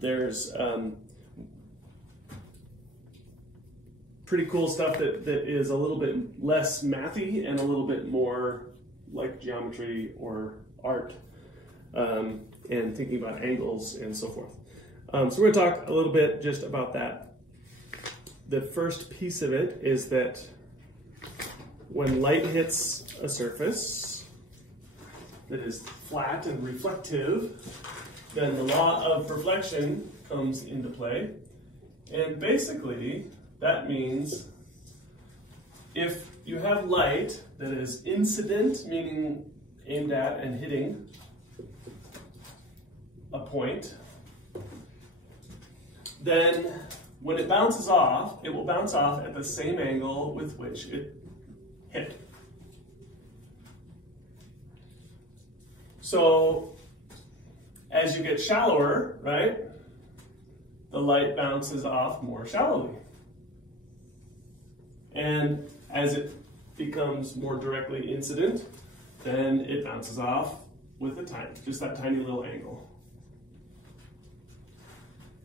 There's pretty cool stuff that is a little bit less mathy and a little bit more like geometry or art, and thinking about angles and so forth. So we're going to talk a little bit just about that. The first piece of it is that when light hits a surface that is flat and reflective, then the law of reflection comes into play. And basically, that means if you have light that is incident, meaning aimed at and hitting a point, then when it bounces off, it will bounce off at the same angle with which it hit. So as you get shallower, right, the light bounces off more shallowly. And as it becomes more directly incident, then it bounces off with just that tiny little angle.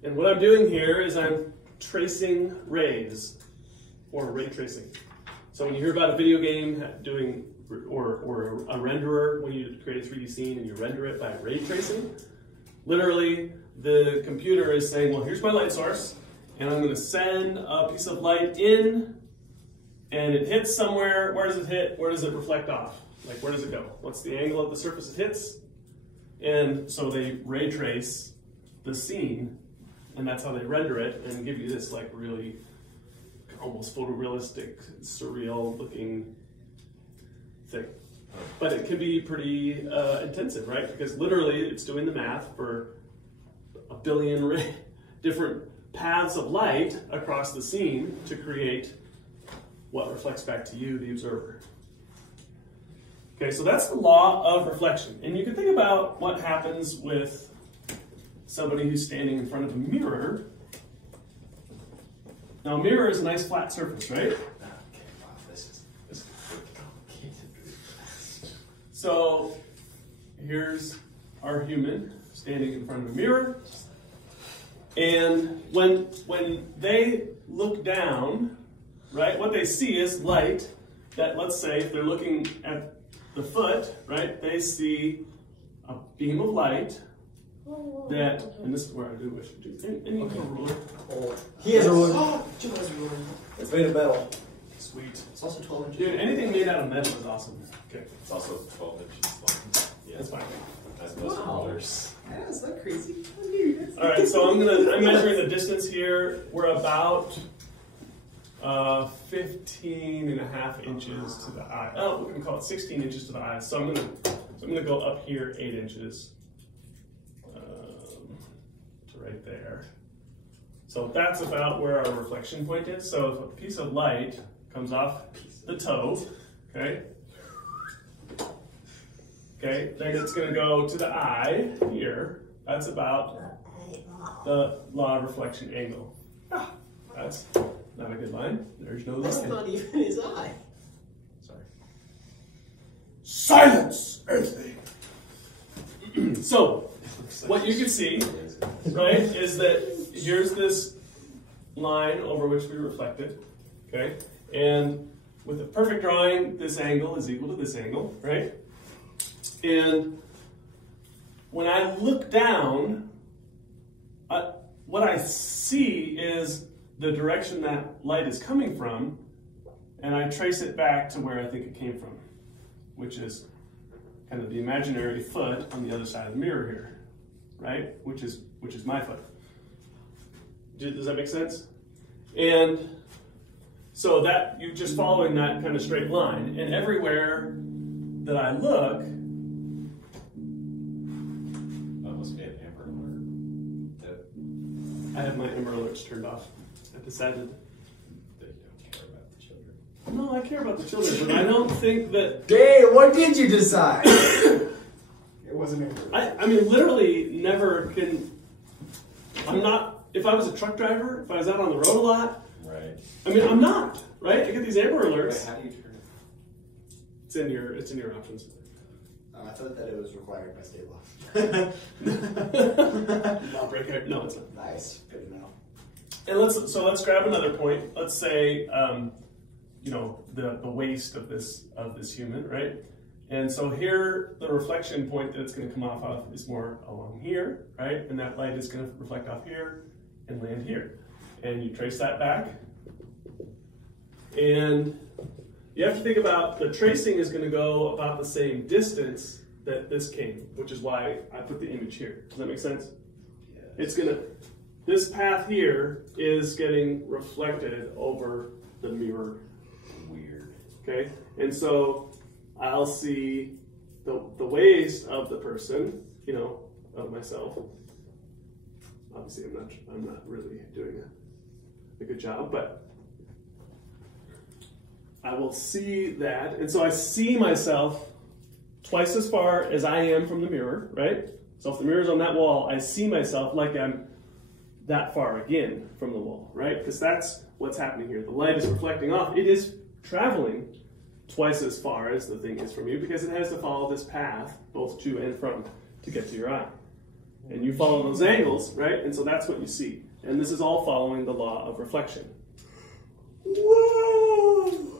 And what I'm doing here is I'm tracing rays, or ray tracing. So when you hear about a video game doing, or a renderer, when you create a 3D scene and you render it by ray tracing, literally the computer is saying, well, here's my light source, and I'm going to send a piece of light in, and it hits somewhere. Where does it hit? Where does it reflect off? Like, where does it go? What's the angle of the surface it hits? And so they ray trace the scene, and that's how they render it and give you this like really almost photorealistic, surreal looking thing. But it can be pretty intensive, right? Because literally it's doing the math for a billion different paths of light across the scene to create what reflects back to you, the observer. Okay, so that's the law of reflection. And you can think about what happens with somebody who's standing in front of a mirror. Now, a mirror is a nice flat surface, right? This is complicated. So here's our human standing in front of a mirror. And when they look down, right, what they see is light that, let's say, if they're looking at the foot, right, they see a beam of light that, and this is where I do wish to do, and you have a ruler. Oh, he has a ruler. Oh, Joe has a ruler. It's made of metal. Sweet. It's also 12 inches. Dude, anything made out of metal is awesome. Okay. It's also 12 inches long. Yeah, that's fine. As most rulers. Yeah, is that crazy? All right, so I'm measuring the distance here. We're about 15.5 inches to the eye. Oh, we're gonna call it 16 inches to the eye. So I'm gonna go up here 8 inches to right there. So that's about where our reflection point is. So if a piece of light comes off the toe, okay, then it's gonna go to the eye here. That's about the law of reflection angle. Ah, that's not a good line. There's no line. That's not even his eye. Sorry. Silence, Earthling! So, what you can see, right, is that here's this line over which we reflected, okay? And with a perfect drawing, this angle is equal to this angle, right? And when I look down, what I see is the direction that light is coming from, and I trace it back to where I think it came from, which is kind of the imaginary foot on the other side of the mirror here, right? Which is my foot. Does that make sense? And so that you're just following that kind of straight line, and everywhere that I look, That must be an Amber Alert. I have my Amber Alerts turned off. I decided. That you don't care about the children. No, I care about the children, but I don't think that. Dave, what did you decide? It wasn't Amber. I mean, literally never can. I'm not. If I was a truck driver, if I was out on the road a lot, Right. I mean, I'm not, right? I get these Amber Alerts. Wait, how do you turn it? It's in your options. I thought that it was required by state law. Not break it. No, it's not. Nice. Good to know. And let's grab another point. Let's say you know, the waist of this human, right? And so here, the reflection point that it's going to come off of is more along here, right? And that light is going to reflect off here and land here. And you trace that back. And you have to think about the tracing is going to go about the same distance that this came, which is why I put the image here. Does that make sense? Yes. It's going to, this path here is getting reflected over the mirror. Weird. Okay? And so I'll see the waist of the person, you know, of myself. Obviously, I'm not really doing a good job, but I will see that. And so I see myself twice as far as I am from the mirror, right? So if the mirror's on that wall, I see myself like I'm that far again from the wall, right? Because that's what's happening here. The light is reflecting off. It is traveling twice as far as the thing is from you because it has to follow this path, both to and from, to get to your eye. And you follow those angles, right? And so that's what you see. And this is all following the law of reflection. Whoa!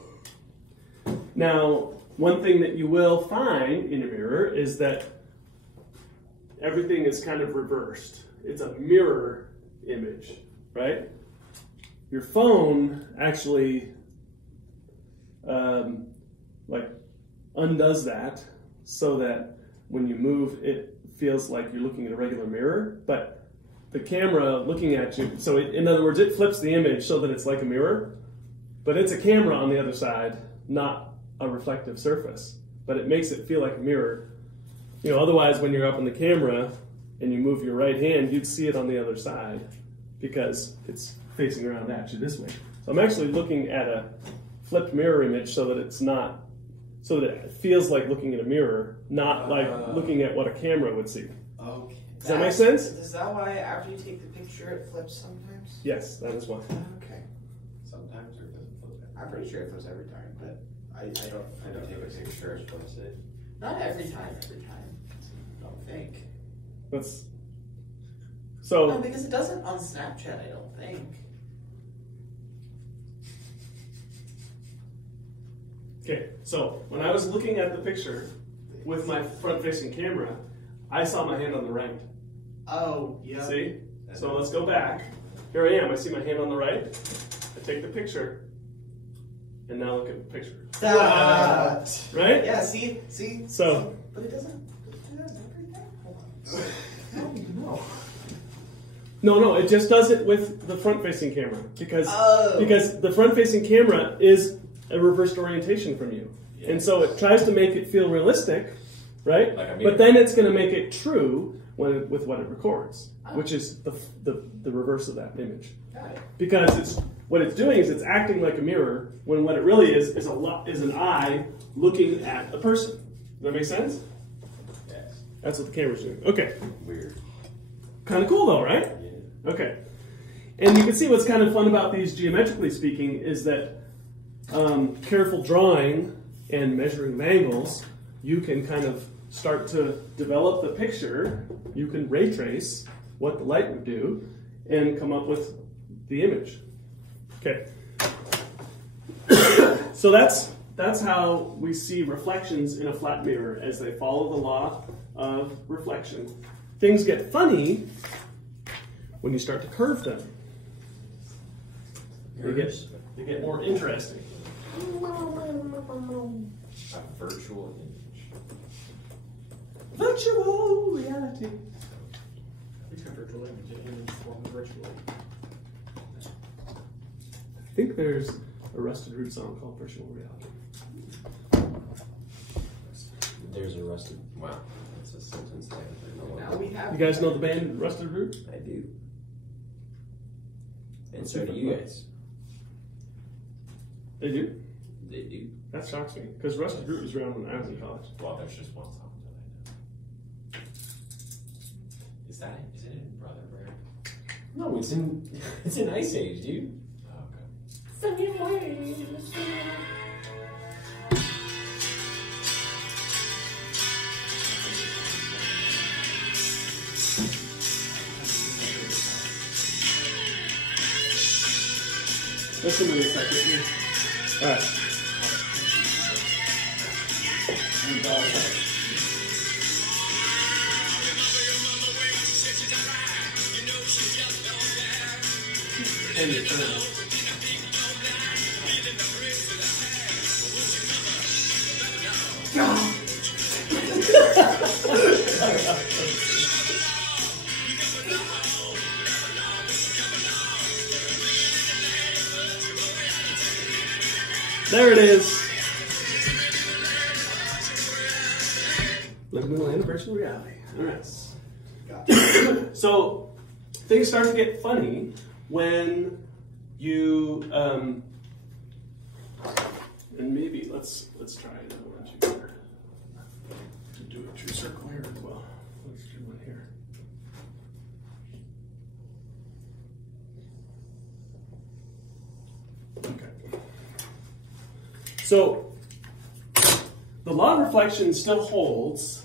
Now, one thing that you will find in a mirror is that everything is kind of reversed. It's a mirror image, right? Your phone actually like undoes that so that when you move, it feels like you're looking at a regular mirror, but the camera looking at you, so in other words, it flips the image so that it's like a mirror, but it's a camera on the other side, not a reflective surface, but it makes it feel like a mirror. You know, otherwise when you're up on the camera and you move your right hand, you'd see it on the other side because it's facing around at you this way. So I'm actually looking at a flipped mirror image so that it's not, so that it feels like looking at a mirror, not like looking at what a camera would see. Okay. Does that make sense? Is that why after you take the picture it flips sometimes? Yes, that is why. Okay. Sometimes or doesn't flip it. I'm pretty sure it flips every time, but I don't take a picture. It's supposed to. Not every time. I don't think. That's No, so. because it doesn't on Snapchat, I don't think. Okay, so when I was looking at the picture with my front-facing camera, I saw my hand on the right. Oh, yeah. See? So let's go back. Here I am. I see my hand on the right. I take the picture, and now look at the picture. That. Right? Yeah, see? So. But it doesn't do that everything? Hold on. How do you know? No, it just does it with the front-facing camera because Oh. because the front-facing camera is a reversed orientation from you, and so it tries to make it feel realistic, right? Like a mirror. But then it's going to make it true with what it records, which is the reverse of that image. Got it. Because what it's doing is it's acting like a mirror when what it really is an eye looking at a person. Does that make sense? Yes. That's what the camera's doing. Okay. Weird. Kind of cool though, right? Yeah. Okay. And you can see what's kind of fun about these, geometrically speaking, is that careful drawing and measuring of angles, you can kind of start to develop the picture. You can ray trace what the light would do and come up with the image. Okay. So that's how we see reflections in a flat mirror as they follow the law of reflection. Things get funny when you start to curve them. They get more interesting. A virtual image. Virtual reality. It's got virtual image form virtual. I think there's a Rusted Root song called Virtual Reality. There's a rusted. Wow, that's a sentence that I don't Now know. we have. You guys know the band Rusted Root? I do. And so do you guys. They do? They do. That shocks me, because Rusted Root was around when I was in college. Well, there's just one song that I know. Is it in Brother Bear? No, it's in Ice Age, dude. Oh, okay. Listen to me a second. All right. And your turn. There it is. Living in the land of virtual reality. All right. So things start to get funny when you and maybe let's try another one here. To do a true circle here as well. Let's do one here. Okay. So the law of reflection still holds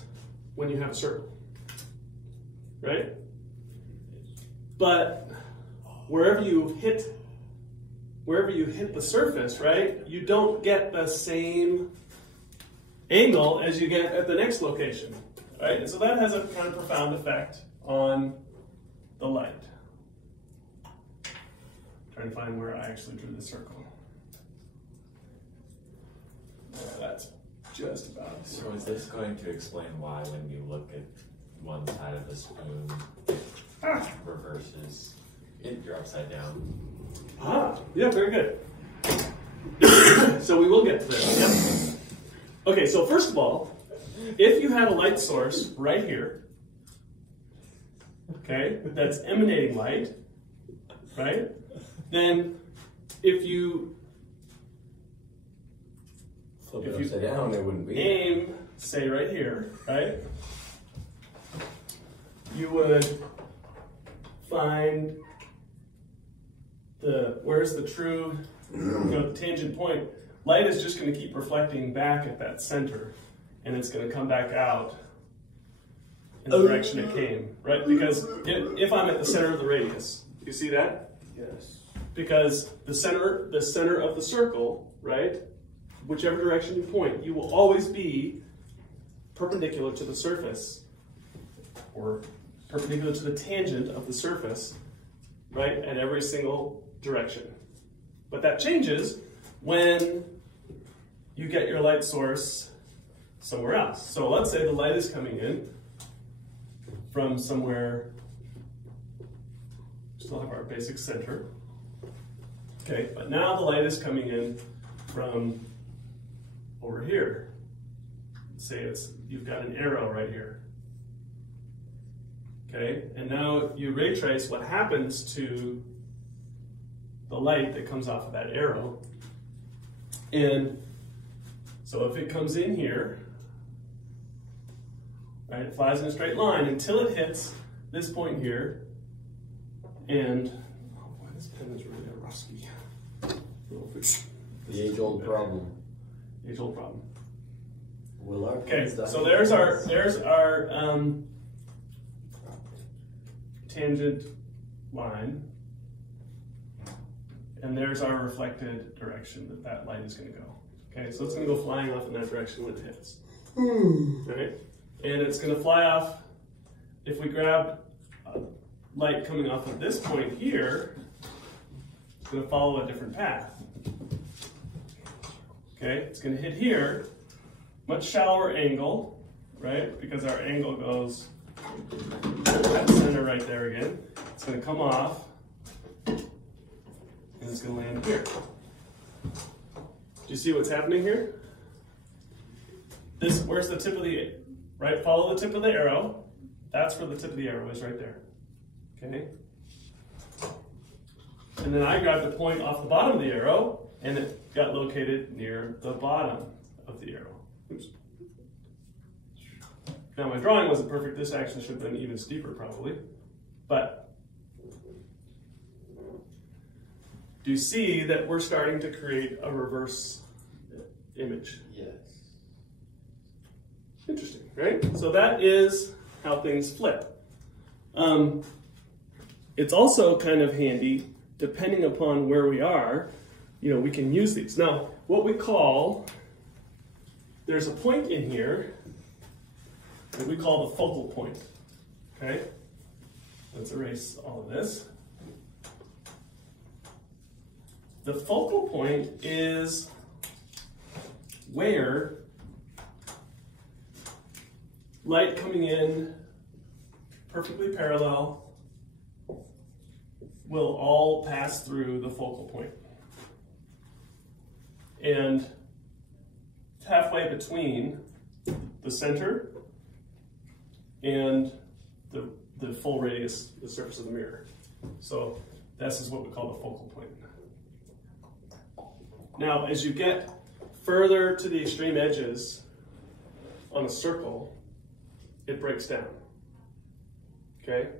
when you have a circle, right? But wherever you hit the surface, right, you don't get the same angle as you get at the next location, right? And so that has a kind of profound effect on the light. Trying to find where I actually drew the circle. That's just about. So is this going to explain why when you look at one side of the spoon, it reverses? You're upside down. Ah, yeah, very good. So we will get to this. Yep. Okay, so first of all, if you had a light source right here, okay, that's emanating light, right? Then if you Flip it upside down, it wouldn't be. aim, say right here, right? You would find where's the true tangent point. Light is just going to keep reflecting back at that center, and it's going to come back out in the direction it came, right? Because if I'm at the center of the radius, you see that? Yes. Because the center of the circle, right? Whichever direction you point, you will always be perpendicular to the surface, or perpendicular to the tangent of the surface, right, at every single direction. But that changes when you get your light source somewhere else. So let's say the light is coming in from somewhere, still have our basic center. Okay, but now the light is coming in from over here. Say you've got an arrow right here. Okay, and now you ray trace what happens to the light that comes off of that arrow. And so if it comes in here, right, it flies in a straight line until it hits this point here. And, oh boy, this pen is really rusty. The age-old problem. Age-old problem. Will our Okay, pens die? so there's our tangent line, and there's our reflected direction that light is going to go. Okay, so it's going to go flying off in that direction when it hits. Right? And it's going to fly off. If we grab light coming off of this point here, it's going to follow a different path. Okay, it's going to hit here, much shallower angle, right? Because our angle goes at center right there again. It's going to come off, and it's going to land here. Do you see what's happening here? Where's the tip of the, right? Follow the tip of the arrow. That's where the tip of the arrow is, right there. Okay? And then I grabbed a point off the bottom of the arrow, and it got located near the bottom of the arrow. Oops. Now my drawing wasn't perfect. This actually should have been even steeper probably. But do you see that we're starting to create a reverse image? Yes. Interesting, right? So that is how things flip. It's also kind of handy, depending upon where we are, we can use these. Now, what we call, there's a point in here that we call the focal point, okay? Let's erase all of this. The focal point is where light coming in perfectly parallel will all pass through the focal point. And halfway between the center and the full radius, the surface of the mirror. So this is what we call the focal point. Now, as you get further to the extreme edges on a circle, it breaks down, okay?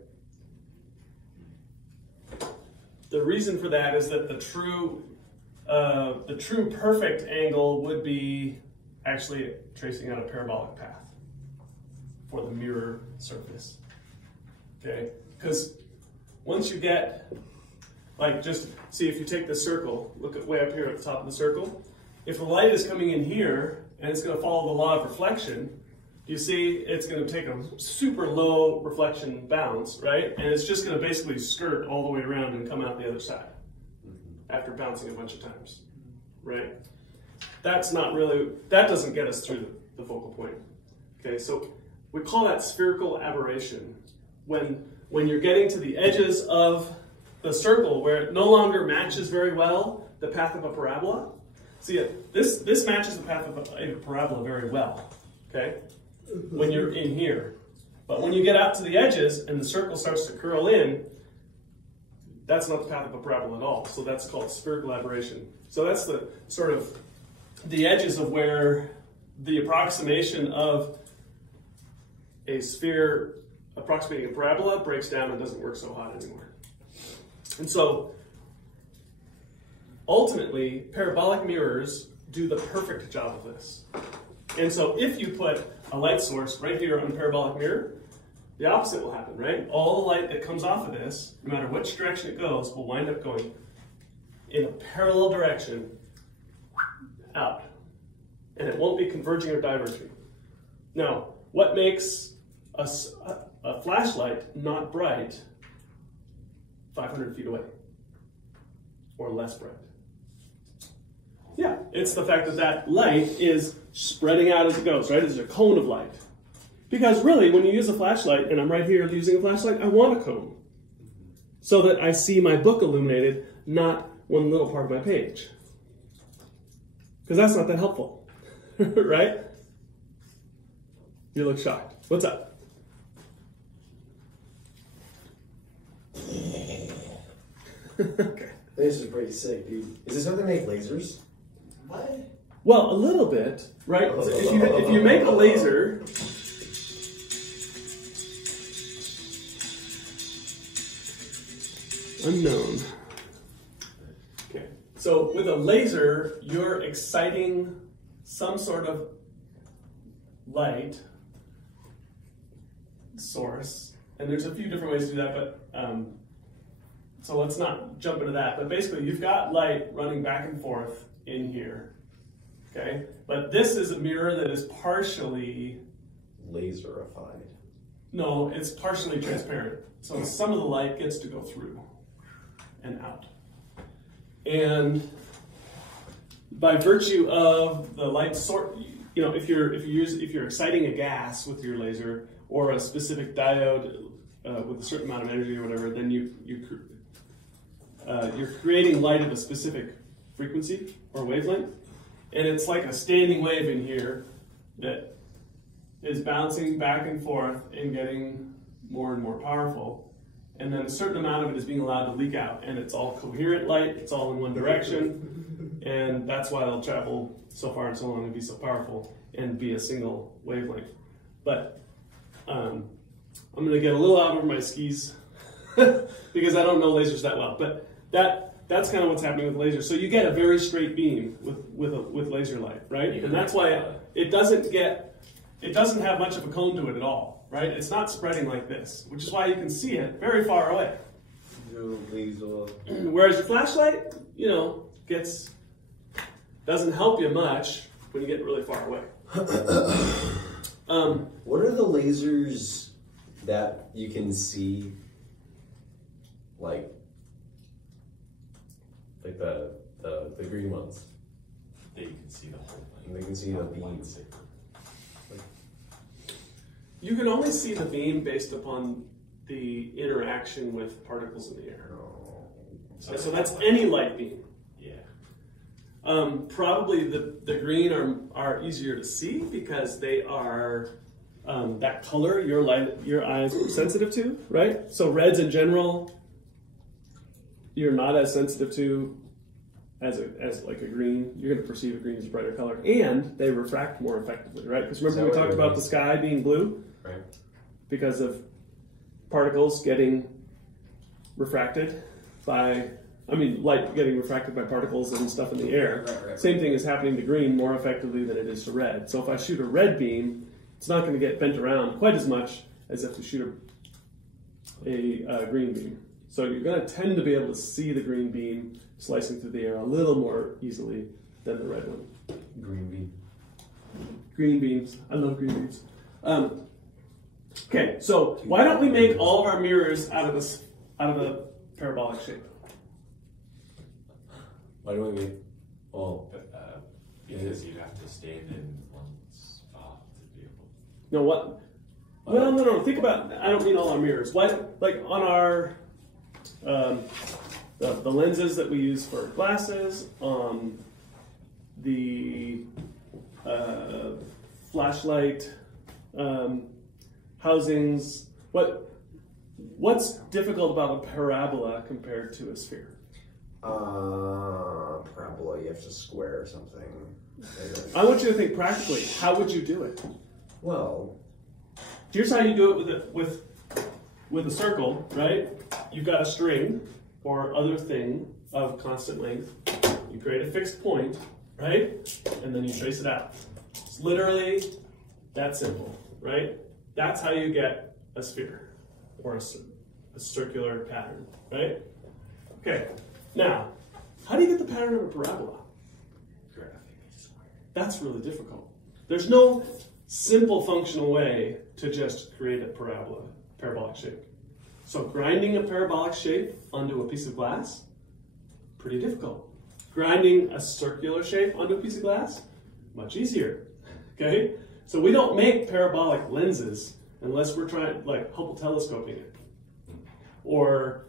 The reason for that is that the true perfect angle would be actually tracing out a parabolic path for the mirror surface, okay? Because once you get, like, just see, if you take this circle, look at way up here at the top of the circle, if the light is coming in here and it's going to follow the law of reflection, you see it's going to take a super low reflection bounce, right? And it's just going to basically skirt all the way around and come out the other side after bouncing a bunch of times, right? That's not really, that doesn't get us through the focal point. Okay, so we call that spherical aberration. When you're getting to the edges of the circle where it no longer matches very well the path of a parabola. See, this matches the path of a parabola very well, okay? When you're in here. But when you get out to the edges and the circle starts to curl in, that's not the path of a parabola at all. So that's called spherical aberration. So that's the sort of the edges of where the approximation of a sphere approximating a parabola breaks down and doesn't work so hot anymore. And so ultimately, parabolic mirrors do the perfect job of this. And so if you put a light source right here on a parabolic mirror, the opposite will happen, right? All the light that comes off of this, no matter which direction it goes, will wind up going in a parallel direction out. And it won't be converging or diverging. Now, what makes a flashlight not bright 500 feet away or less bright? Yeah, it's the fact that that light is spreading out as it goes, right? It's a cone of light. Because really, when you use a flashlight, and I'm right here using a flashlight, I want a cone so that I see my book illuminated, not one little part of my page. Because that's not that helpful, right? You look shocked. What's up? Okay. This is pretty sick, dude. Is this how they make lasers? What? Well, a little bit, right? So if you make a laser, unknown. Okay. So with a laser, you're exciting some sort of light source, and there's a few different ways to do that, but so let's not jump into that. But basically, you've got light running back and forth in here, okay? But this is a mirror that is partially Laserified. No, it's partially transparent. So some of the light gets to go through and out. And by virtue of the light source, you know, if you're exciting a gas with your laser or a specific diode with a certain amount of energy or whatever, then you're creating light at a specific frequency or wavelength, and it's like a standing wave in here that is bouncing back and forth and getting more and more powerful, and then a certain amount of it is being allowed to leak out, and it's all coherent light, it's all in one direction, and that's why it'll travel so far and so long and be so powerful and be a single wavelength. But I'm going to get a little out over my skis because I don't know lasers that well, but that's kind of what's happening with lasers. So you get a very straight beam with laser light, right? And that's why it doesn't have much of a cone to it at all, right? It's not spreading like this, which is why you can see it very far away. Whereas your flashlight, you know, doesn't help you much when you get really far away. What are the lasers that you can see, like the green ones? That you can see the whole thing. They can see the beams. You can only see the beam based upon the interaction with particles in the air. So that's any light beam. Yeah. Probably the green are easier to see because they are that color your eyes are sensitive to, right? So reds in general, you're not as sensitive to as like a green. You're going to perceive a green as a brighter color, and they refract more effectively, right? Because remember we talked about the sky being blue, right? Because of particles getting refracted by, light getting refracted by particles and stuff in the air. Right. Same thing is happening to green more effectively than it is to red. So if I shoot a red beam, it's not going to get bent around quite as much as if you shoot a green beam. So you're going to tend to be able to see the green beam slicing through the air a little more easily than the red one. Green beam. Green beams. I love green beams. Okay, so why don't we make all of our mirrors out of a parabolic shape? Why do we make? Well, because you have to stand in one spot to be able. No, what? Well, no. Think about. I don't mean all our mirrors. Why? Like on our the lenses that we use for glasses, the flashlight housings. What's difficult about a parabola compared to a sphere? Parabola, you have to square something. I want you to think practically. How would you do it? Well, here's how you do it with a circle, right? You've got a string or other thing of constant length. You create a fixed point, right? And then you trace it out. It's literally that simple, right? That's how you get a sphere or a circular pattern, right? Okay. Now, how do you get the pattern of a parabola? That's really difficult. There's no simple functional way to just create a parabolic shape. So grinding a parabolic shape onto a piece of glass, pretty difficult. Grinding a circular shape onto a piece of glass, much easier. Okay? So we don't make parabolic lenses unless we're trying, like Hubble telescoping it. Or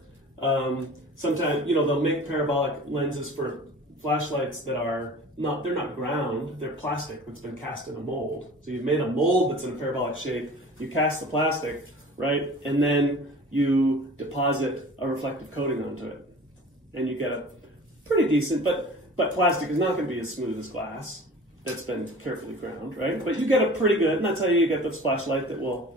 sometimes, they'll make parabolic lenses for flashlights that are they're not ground, they're plastic that's been cast in a mold. So you've made a mold that's in a parabolic shape, you cast the plastic, right? And then you deposit a reflective coating onto it. And you get a pretty decent, but plastic is not going to be as smooth as glass that's been carefully ground, right? But you get a pretty good, and that's how you get this flashlight that will,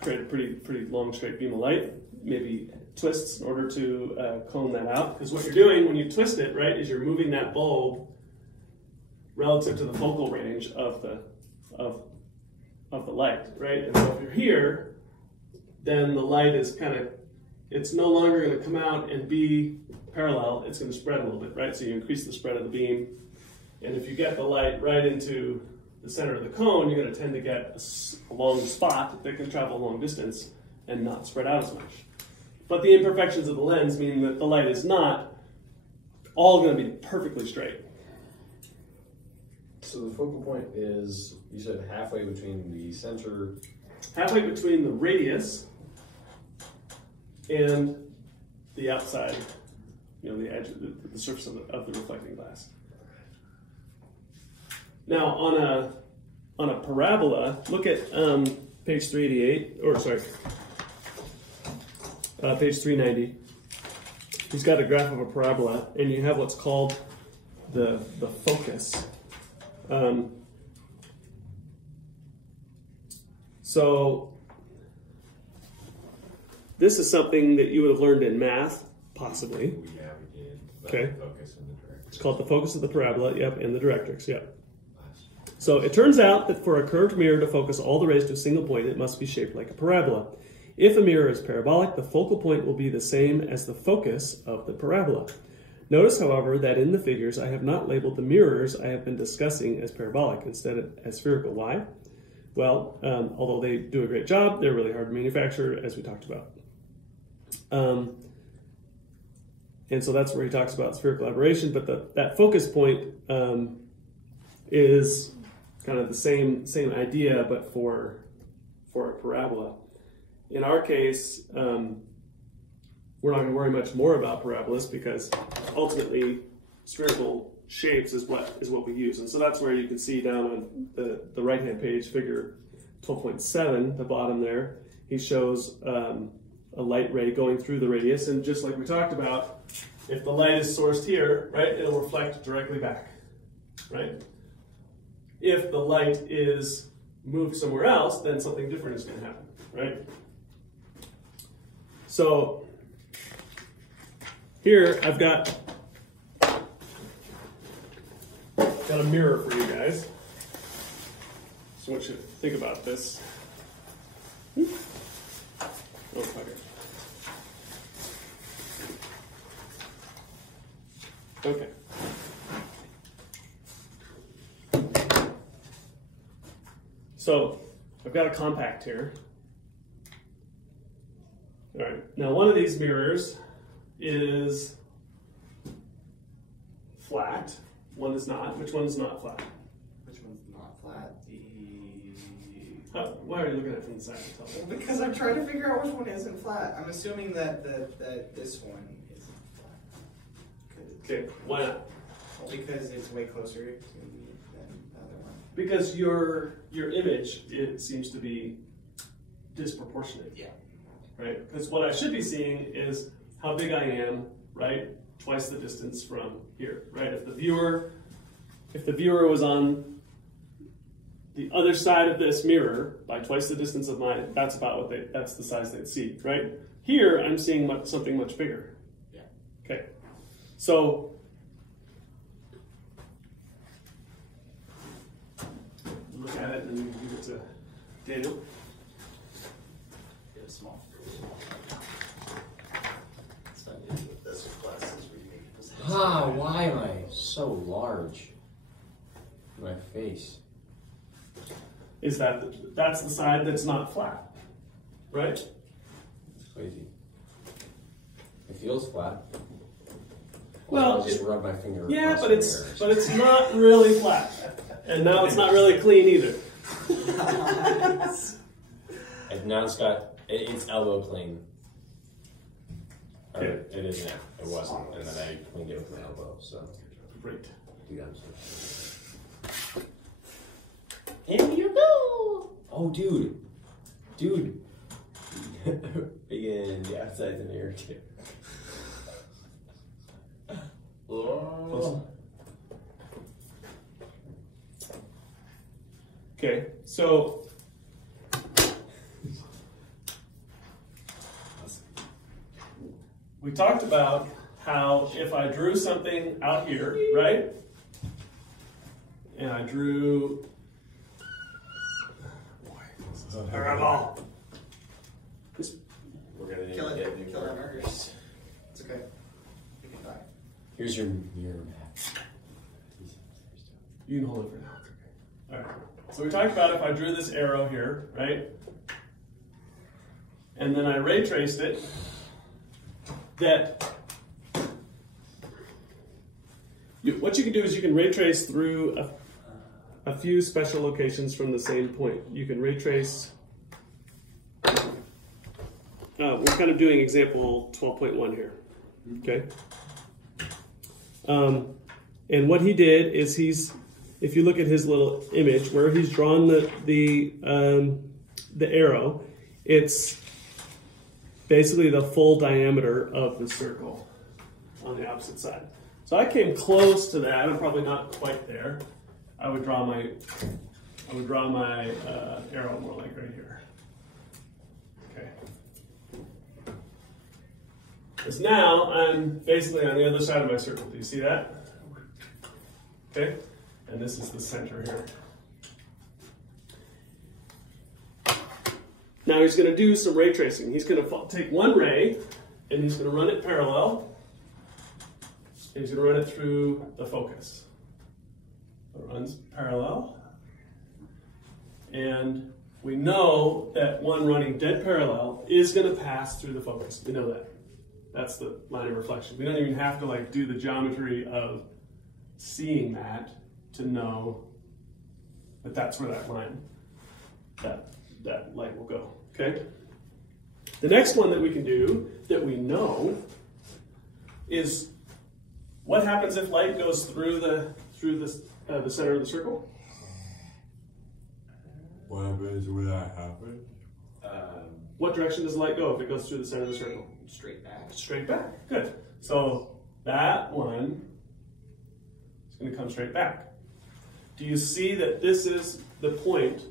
create a pretty long straight beam of light. Maybe twists in order to cone that out. Because what you're doing when you twist it, right, is you're moving that bulb relative to the focal range of the light, right? And so if you're here, then the light is it's no longer going to come out and be parallel, it's going to spread a little bit, right? So you increase the spread of the beam. And if you get the light right into the center of the cone, you're going to tend to get a long spot that can travel a long distance and not spread out as much. But the imperfections of the lens mean that the light is not all going to be perfectly straight. so the focal point is, you said halfway between the center. Halfway between the radius and the outside, the edge, the surface of the reflecting glass. Now, on a parabola, look at page 388, or sorry, page 390. He's got a graph of a parabola, and you have what's called the focus. So this is something that you would have learned in math, possibly. Yeah, we did. Okay. Focus and the directrix. It's called the focus of the parabola, yep, and the directrix, yep. So it turns out that for a curved mirror to focus all the rays to a single point, it must be shaped like a parabola. If a mirror is parabolic, the focal point will be the same as the focus of the parabola. Notice, however, that in the figures I have not labeled the mirrors I have been discussing as parabolic, instead as spherical. Why? Well, although they do a great job, they're really hard to manufacture, as we talked about. And so that's where he talks about spherical aberration, but that focus point is kind of the same idea, but for a parabola. In our case, we're not going to worry much more about parabolas because ultimately spherical shapes is what we use. And so that's where you can see down on the right-hand page, figure 12.7, the bottom there, he shows a light ray going through the radius. And just like we talked about, if the light is sourced here, right, it'll reflect directly back, right? If the light is moved somewhere else, then something different is going to happen, right? So here I've got a mirror for you guys. So I want you to think about this. Oh, okay. Okay. So I've got a compact here. All right. Now one of these mirrors is flat. One is not. Which one is not flat? Which one's not flat? Why are you looking at it from the side? Well, because I'm trying to figure out which one isn't flat. I'm assuming that this one isn't flat. Okay, why not? Well, because it's way closer to me than the other one. Because your image, it seems to be disproportionate. Yeah. Right? Because what I should be seeing is how big I am, right? Twice the distance from here, right? If the viewer was on the other side of this mirror by twice the distance of mine, that's about that's the size they'd see, right? Here, I'm seeing something much bigger. Yeah. Okay. So look at it and then give it to Daniel. Get it small. Why am I so large? My face. Is that's the side that's not flat, right? It's crazy. It feels flat. Well, I'll just rub my finger. Yeah, across but the mirror. it's not really flat, and now it's not really clean either. And now it's elbow clean. Or Okay. it isn't. It wasn't, and then I cleaned it with my elbow. So, Great. dude, I'm so. And you go. Oh, dude. Begin the outside the mirror too. Oh. Okay, so we talked about how if I drew something out here, right? And I drew parabol. We're gonna Kill get it. Kill our markers. It's okay. We can die. Here's your mirror map. You can hold it for now. It's okay. All right. So we talked about if I drew this arrow here, right? And then I ray traced it, what you can do is you can ray trace through a few special locations from the same point. You can ray trace. We're kind of doing example 12.1 here. Okay. And what he did is if you look at his little image where he's drawn the arrow, it's basically the full diameter of the circle on the opposite side. So I came close to that. I'm probably not quite there. I would draw my arrow more like right here. Okay. Because now I'm basically on the other side of my circle. Do you see that? Okay. And this is the center here. Now he's going to do some ray tracing. He's going to take one ray and he's going to run it parallel And he's going to run it through the focus. So it runs parallel. And we know that one running dead parallel is going to pass through the focus. We know that. That's the line of reflection. We don't even have to like do the geometry of seeing that to know that that's where that line, that light will go, okay? The next one that we can do that we know is what happens if light goes through the center of the circle? What happens when that happens? What direction does light go if it goes through the center of the circle? Straight back. Straight back. Good. So that one is going to come straight back. Do you see that this is the point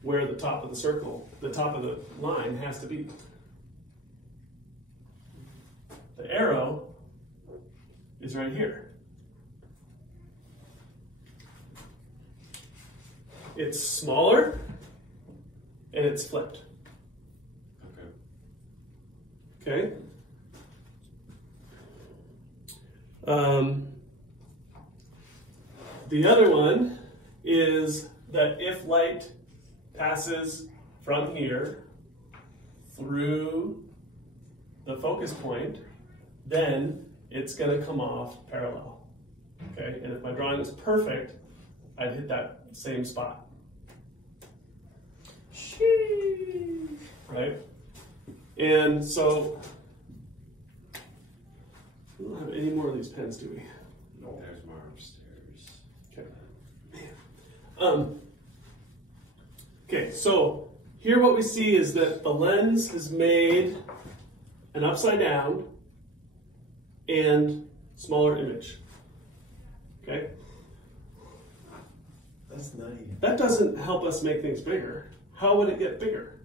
where the top of the circle, the top of the line has to be? The arrow is right here. It's smaller and it's flipped. Okay. The other one is that if light passes from here through the focus point, then it's going to come off parallel. Okay, and if my drawing is perfect, I'd hit that same spot. Right? And so, we don't have any more of these pens, do we? No. There's more upstairs. Okay. Okay, so here what we see is that the lens is made an upside down and smaller image. Okay? That's nutty. That doesn't help us make things bigger. How would it get bigger?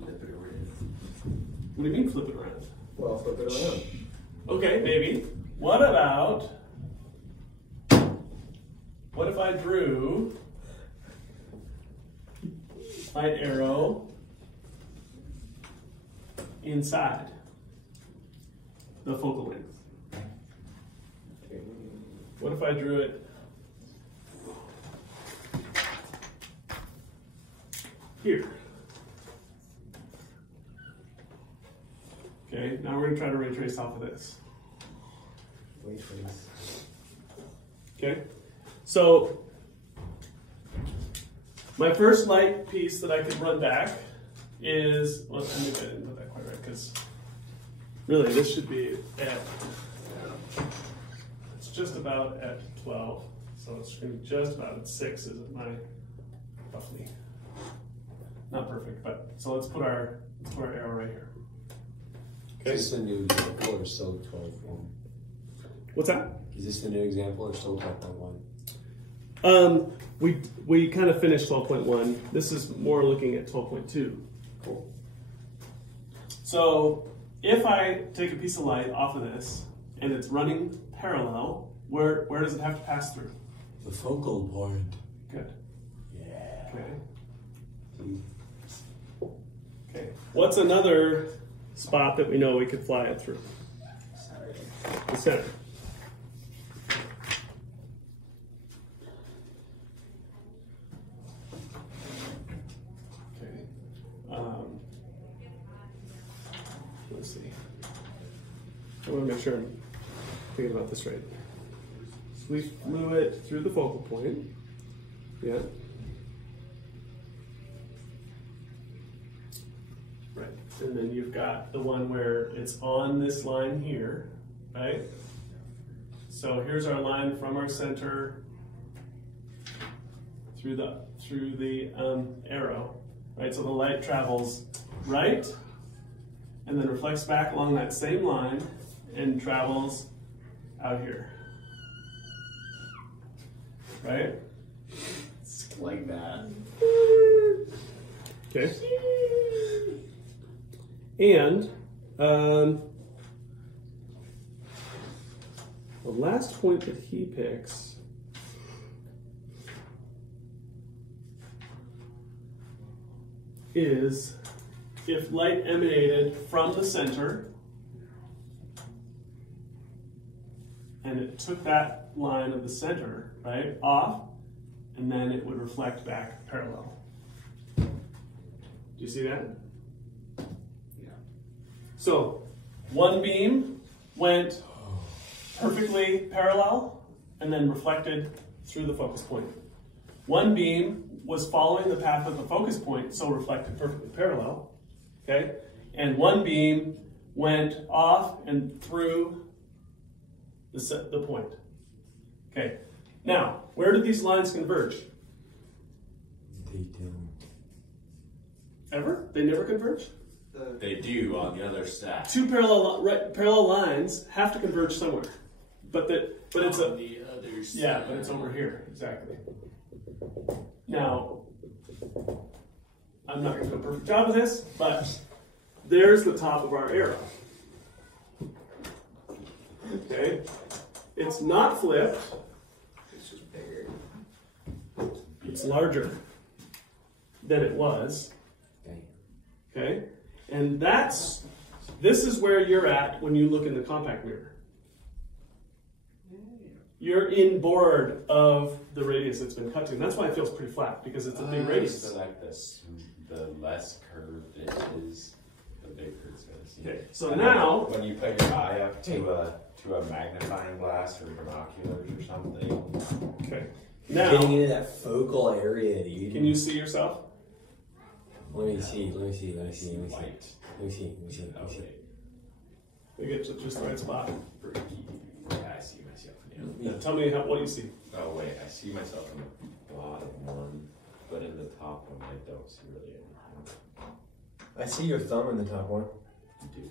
Flip it around. What do you mean flip it around? Well, flip it around. Okay, maybe. What if I drew light arrow inside the focal length? What if I drew it here? Okay, now we're going to try to ray trace off of this. Wait for this. Okay, so my first light piece that I could run back is, well, maybe I didn't put that quite right, because really this should be at, it's just about at 12, so it's going to be just about at 6 is my, roughly, not perfect, but, so let's put our arrow right here. Okay. Is this a new example or still 12.1? What's that? Is this the new example or still 12.1? We kind of finished 12.1. This is more looking at 12.2. Cool. So if I take a piece of light off of this and it's running parallel, where does it have to pass through? The focal point. Good. Yeah. Okay. Okay. What's another spot that we know we could fly it through? The center. Okay. Let's see. I want to make sure I'm thinking about this right. So we flew it through the focal point. Yeah. Right. And then you've got the one where it's on this line here, right? So here's our line from our center through the arrow, right? So the light travels right and then reflects back along that same line and travels out here, right? It's like that. Okay. And the last point that he picks is if light emanated from the center and it took that line of the center, right, off, and then it would reflect back parallel. Do you see that? Yeah. So one beam went perfectly parallel and then reflected through the focus point. One beam was following the path of the focus point, so reflected perfectly parallel, okay? And one beam went off and through the point. Okay, now, where do these lines converge? They don't. Ever? They never converge? They do on the other side. Two parallel lines have to converge somewhere. But it's on the other side. yeah, but it's over here, exactly. Now, I'm not going to do a perfect job of this, but there's the top of our arrow. Okay, it's not flipped. It's just bigger. It's larger than it was. Okay, and this is where you're at when you look in the compact mirror. You're inboard of the radius that's been cut to. And that's why it feels pretty flat, because it's a big radius. So like the less curved it is, the bigger it's going to seem. Okay, so And now, when you put your eye up to a magnifying glass or binoculars or something, okay, Getting now, into that focal area, dude. can you see yourself? Let me see. Let me see. Let me see. Let me see. white. Let me see. Let me see. Let me see. We get to just the right spot. Yeah, I see myself. Yeah, tell me what you see. Oh wait, I see myself in the bottom one, but in the top one I don't see really anything. I see your thumb in the top one. You do?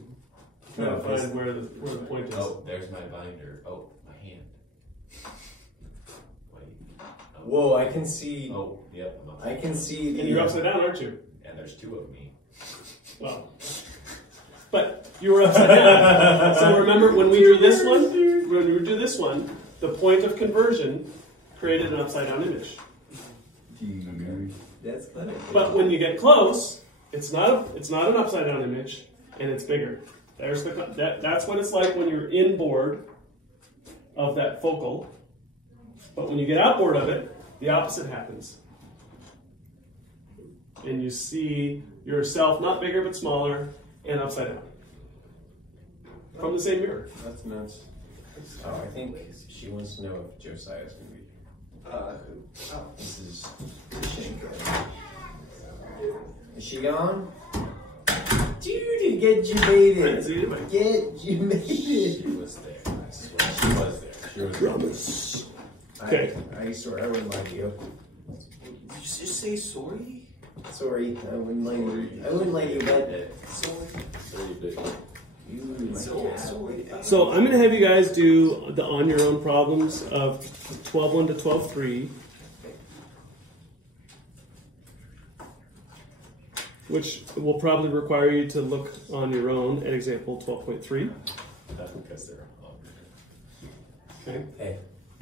Trying to No, find where the point is. Oh, there's my binder. Oh, my hand. Wait. Oh. Whoa! I can see. Oh, yep. I'm up. I can see. And you're upside down, aren't you? And there's two of me. Well, but you were upside down. So remember when we drew this one? When we drew this one, the point of conversion created an upside down image. Dude, that's clever. But when you get close, it's not an upside down image, and it's bigger. There's that's what it's like when you're inboard of that focal. But when you get outboard of it, the opposite happens. And you see yourself not bigger but smaller and upside down. From the same mirror. That's nuts. Oh, I think she wants to know if Josiah's gonna be. Oh. This is Shenko. Is she gone? Dude, get you made it. See you, Get you made it. She was there. I swear she was there. She was Promise. Okay. I swear I wouldn't lie to you. Did you just say sorry? Sorry, I wouldn't lie to you. I wouldn't lie to you, but there. Sorry, big. you, my cat. Sorry. So I'm going to have you guys do the on your own problems of 12.1 to 12.3, which will probably require you to look on your own at example 12.3. That's because they're hungry. Okay. Hey,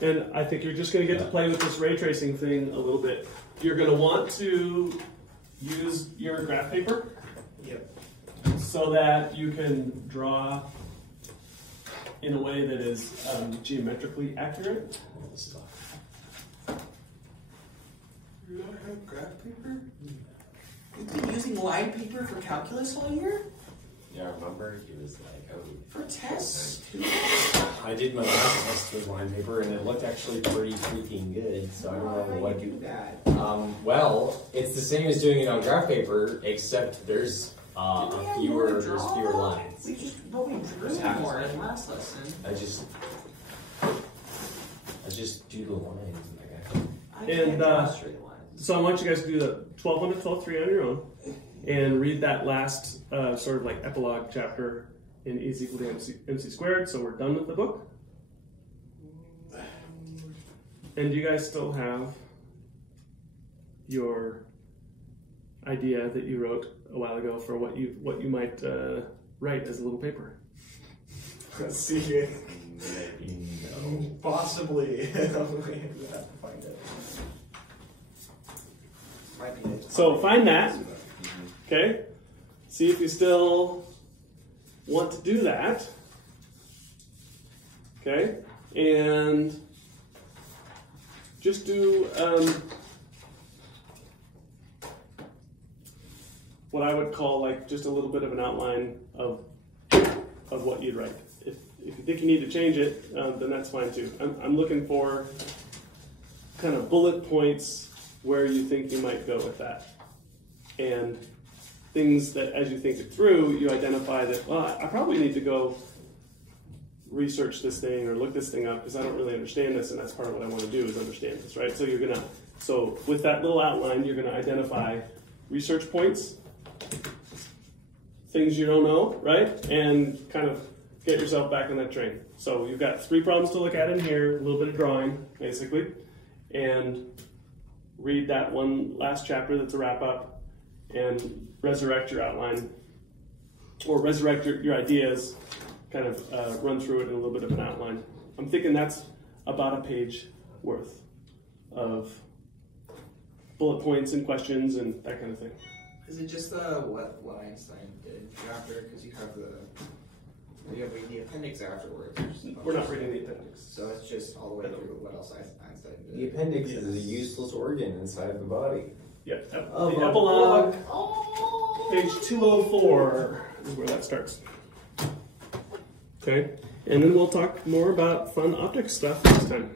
And I think you're just going to get to play with this ray tracing thing a little bit. You're going to want to use your graph paper Yep. so that you can draw in a way that is geometrically accurate. You don't have graph paper? You've been using line paper for calculus all year? Yeah, remember? He was like, oh. For tests? I did my last test with line paper and it looked actually pretty freaking good, so I don't know what do you. that. Well, it's the same as doing it on graph paper, except there's fewer lines. We drew more in last lesson. I just do the lines. I And, can't draw straight lines. So I want you guys to do the 12.1 to 12.3 on your own and read that last sort of like epilogue chapter in E is equal to MC squared. So we're done with the book. And you guys still have your idea that you wrote a while ago for what you might write as a little paper. Let's see here. Maybe no. Possibly. We have to find it. Might be it. So find that. Okay. See if you still want to do that. Okay. and just do what I would call like just a little bit of an outline of what you'd write. If you think you need to change it, then that's fine too. I'm looking for kind of bullet points where you think you might go with that. And things that as you think it through, you identify that, well, I probably need to go research this thing or look this thing up because I don't really understand this, and that's part of what I want to do is understand this, right? So with that little outline, you're gonna identify research points, things you don't know, right? And kind of get yourself back on that train. So you've got 3 problems to look at in here, a little bit of drawing, basically, and read that one last chapter that's a wrap up, and resurrect your outline, or resurrect your ideas, kind of run through it in a little bit of an outline. I'm thinking that's about a page worth of bullet points and questions and that kind of thing. Is it just what Einstein did after? Because you have the appendix afterwards. We're not reading the appendix. So it's just all the way through what else Einstein did. The appendix is a useless organ inside the body. Yeah, the epilogue, page 204 is where that starts. Okay, and then we'll talk more about fun optics stuff next time.